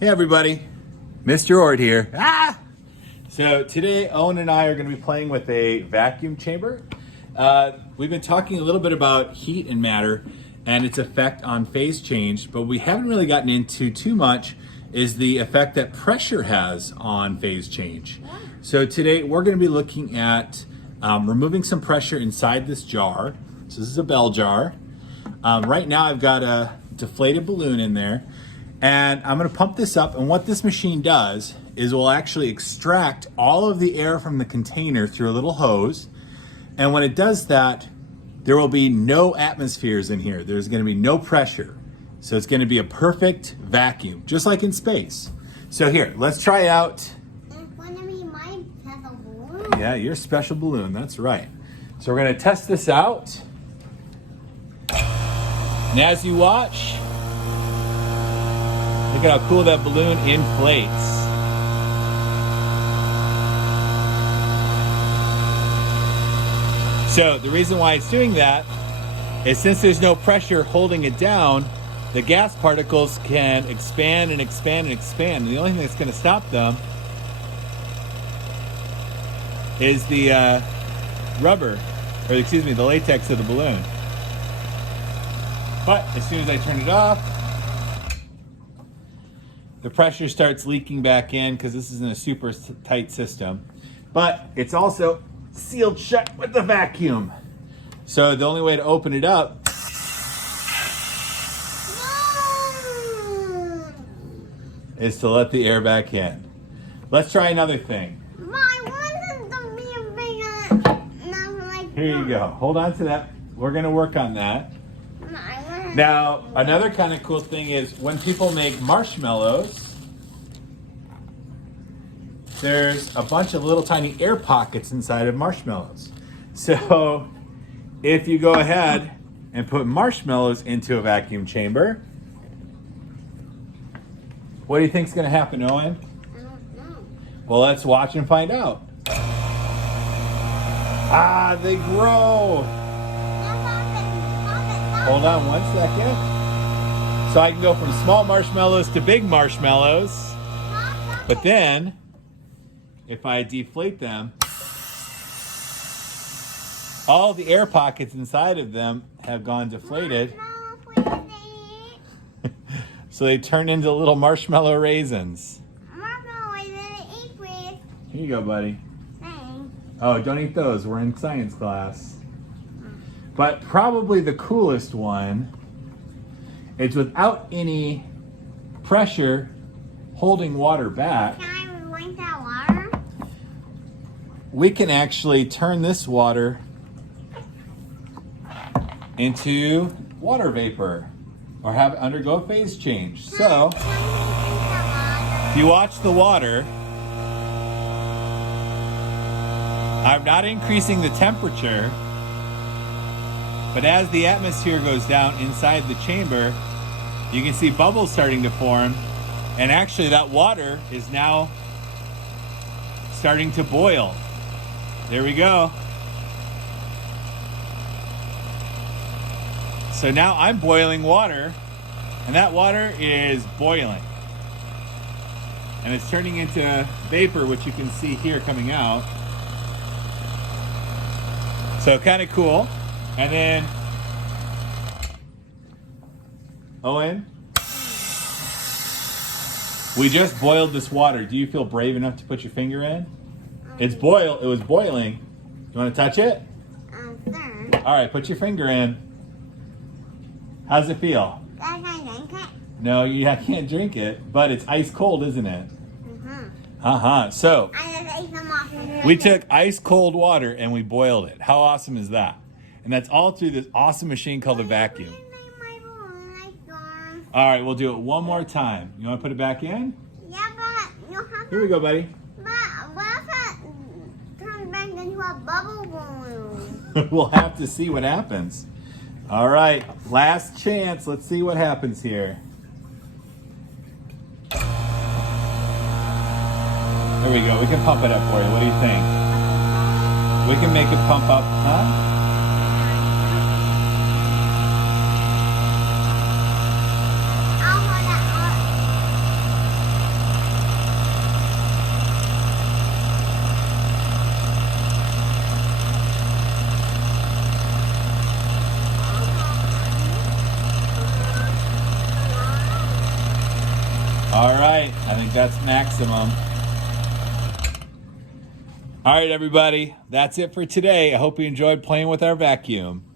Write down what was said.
Hey everybody, Mr. Ohrt here. So today Owen and I are going to be playing with a vacuum chamber. We've been talking a little bit about heat and matter and its effect on phase change, but we haven't really gotten into too much is the effect that pressure has on phase change. So today we're going to be looking at removing some pressure inside this jar. So this is a bell jar. Right now I've got a deflated balloon in there. And I'm gonna pump this up, and what this machine does is will actually extract all of the air from the container through a little hose. And when it does that, there will be no atmospheres in here. There's gonna be no pressure. So it's gonna be a perfect vacuum, just like in space. So here, let's try out. It's gonna be my special balloon. Yeah, your special balloon, that's right. So we're gonna test this out. And as you watch, look at how cool that balloon inflates. So the reason why it's doing that is since there's no pressure holding it down, the gas particles can expand and expand and expand. And the only thing that's going to stop them is the rubber, or excuse me, the latex of the balloon. But as soon as I turn it off, the pressure starts leaking back in because this isn't a super tight system. But it's also sealed shut with the vacuum. So the only way to open it up is to let the air back in. Let's try another thing. Here you go. Hold on to that. We're going to work on that. Now, another kind of cool thing is when people make marshmallows, there's a bunch of little tiny air pockets inside of marshmallows. So if you go ahead and put marshmallows into a vacuum chamber, what do you think is going to happen, Owen? I don't know. Well, let's watch and find out. They grow. Hold on one second. So I can go from small marshmallows to big marshmallows. But then, if I deflate them, all the air pockets inside of them have gone deflated. So they turn into little marshmallow raisins. Here you go, buddy. Thanks. Oh, don't eat those. We're in science class. But probably the coolest one is without any pressure holding water back. Can I drink that water? We can actually turn this water into water vapor or have it undergo a phase change. So, if you watch the water, I'm not increasing the temperature. But as the atmosphere goes down inside the chamber, you can see bubbles starting to form. And actually that water is now starting to boil. There we go. So now I'm boiling water, and that water is boiling. And it's turning into vapor, which you can see here coming out. So kind of cool. And then, Owen, we just boiled this water. Do you feel brave enough to put your finger in? It was boiling. You want to touch it? Sure. All right, put your finger in. How's it feel? Can I drink it? No, I can't drink it, but it's ice cold, isn't it? Mm-hmm. So, I just ate some off and we took ice cold water and we boiled it. How awesome is that? And that's all through this awesome machine called a vacuum. All right, we'll do it one more time. You want to put it back in? Yeah, but you have Here we go, buddy. But what if it turns back into a bubble balloon? We'll have to see what happens. All right, last chance. Let's see what happens here. There we go. We can pump it up for you. What do you think? We can make it pump up, huh? All right, I think that's maximum. All right, everybody, that's it for today. I hope you enjoyed playing with our vacuum.